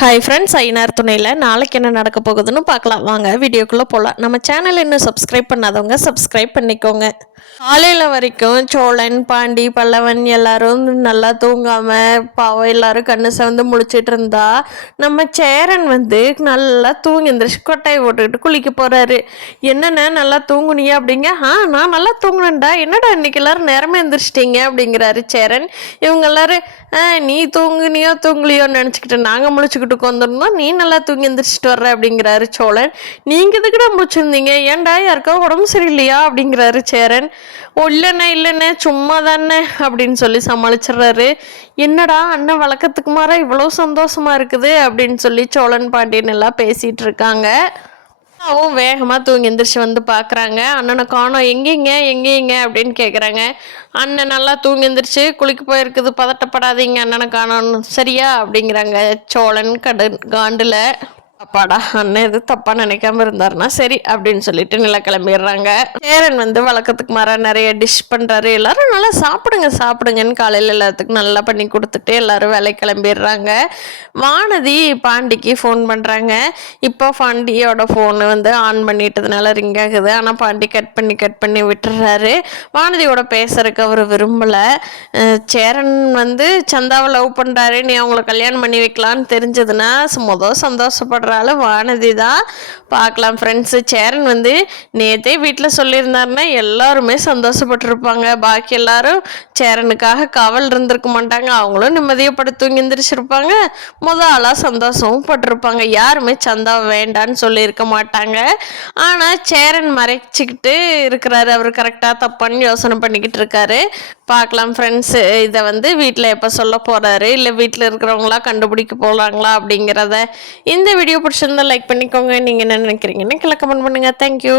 Hi friends, ஐநார் துணையில் நாளைக்கு என்ன நடக்க போகுதுன்னு பார்க்கலாம். வாங்க வீடியோக்குள்ளே போகலாம். நம்ம சேனல் இன்னும் சப்ஸ்கிரைப் பண்ணாதவங்க சப்ஸ்கிரைப் பண்ணிக்கோங்க. காலையில் வரைக்கும் சோழன், பாண்டி, பல்லவன் எல்லாரும் நல்லா தூங்காமல் பாவம் எல்லாரும் கண்ணு சிவந்து முழிச்சிட்டு இருந்தா நம்ம சேரன் நல்லா தூங்கி எந்திரிச்சு கொட்டையை போட்டுக்கிட்டு குளிக்க போகிறாரு. என்னென்ன நல்லா தூங்குனியா அப்படிங்க. நான் நல்லா தூங்குனேன்டா. என்னடா இன்னைக்கு எல்லாரும் நேரமே எந்திரிச்சிட்டிங்க அப்படிங்கிறாரு சேரன். இவங்க எல்லாரும் நீ தூங்குனியோ தூங்கலையோன்னு நினச்சிக்கிட்டு நாங்கள் முழிச்சுக்கிட்டு வந்துருந்தோம், நீ நல்லா தூங்கி எந்திரிச்சிட்டு வர்ற அப்படிங்கிறாரு சோழன். நீங்கள் எதுக்குடா முடிச்சிருந்தீங்க, ஏன்டா யாருக்கா உடம்பு சரியில்லையா அப்படிங்கிறாரு சேரன். இல்லைண்ணே சும்மா தானே அப்படின்னு சொல்லி சமாளிச்சிடுறாரு. என்னடா அண்ணன் வழக்கத்துக்கு மாற இவ்வளோ சந்தோஷமா இருக்குது அப்படின்னு சொல்லி சோழன் பாண்டியன் எல்லாம் பேசிட்டு இருக்காங்க. அவன் வேகமாக தூங்கி எந்திரிச்சு பார்க்குறாங்க. அண்ணனை காணோம், எங்கேங்க அப்படின்னு கேட்குறாங்க. அண்ணன் நல்லா தூங்கி எந்திரிச்சு குளிக்க போயிருக்குது, பதட்டப்படாதீங்க, அண்ணனை காணோன்னு சரியா அப்படிங்கிறாங்க சோழன் காண்டில். அப்பாடா, அண்ணன் எது தப்பா நினைக்காம இருந்தாருன்னா சரி அப்படின்னு சொல்லிட்டு நில கிளம்பிடுறாங்க. சேரன் வழக்கத்துக்கு மாற நிறைய டிஷ் பண்றாரு. எல்லாரும் நல்லா சாப்பிடுங்கன்னு காலையில எல்லாத்துக்கும் நல்லா பண்ணி கொடுத்துட்டு எல்லாரும் வேலை கிளம்பிடுறாங்க. வானதி பாண்டிக்கு ஃபோன் பண்றாங்க. இப்போ பாண்டியோட ஃபோனு ஆன் பண்ணிட்டதுனால ரிங் ஆகுது. ஆனால் பாண்டி கட் பண்ணி விட்டுறாரு. வானதியோட பேசுறதுக்கு அவர் விரும்பல. சேரன் சந்தாவை லவ் பண்றாரு, நீ அவங்கள கல்யாணம் பண்ணி வைக்கலான்னு தெரிஞ்சதுன்னா சந்தோஷப்படுற வானதி தான். பார்க்கலாம் ஃப்ரெண்ட்ஸு. சேரன் நேற்றே வீட்டில் சொல்லியிருந்தாருன்னா எல்லாருமே சந்தோஷப்பட்டிருப்பாங்க. பாக்கி எல்லாரும் சேரனுக்காக காவல் இருந்திருக்க மாட்டாங்க. அவங்களும் நிம்மதியாக படுத்து தூங்கி எந்திரிச்சிருப்பாங்க. ஆளாக சந்தோஷமும் பட்டிருப்பாங்க. யாருமே சந்தா வேண்டான்னு சொல்லியிருக்க மாட்டாங்க. ஆனால் சேரன் மறைச்சிக்கிட்டு இருக்கிறாரு. அவர் கரெக்டாக தப்பான்னு யோசனை பண்ணிக்கிட்டு இருக்காரு. பார்க்கலாம் ஃப்ரெண்ட்ஸு. இதை வீட்டில் எப்போ சொல்ல போகிறாரு, இல்லை வீட்டில் இருக்கிறவங்களா கண்டுபிடிக்க போகிறாங்களா அப்படிங்கிறத. இந்த வீடியோ பிடிச்சிருந்தா லைக் பண்ணிக்கோங்க. நீங்கள் என்ன நினைக்கிறீங்கன்னு கீழே கமெண்ட் பண்ணுங்கள். தேங்க்யூ.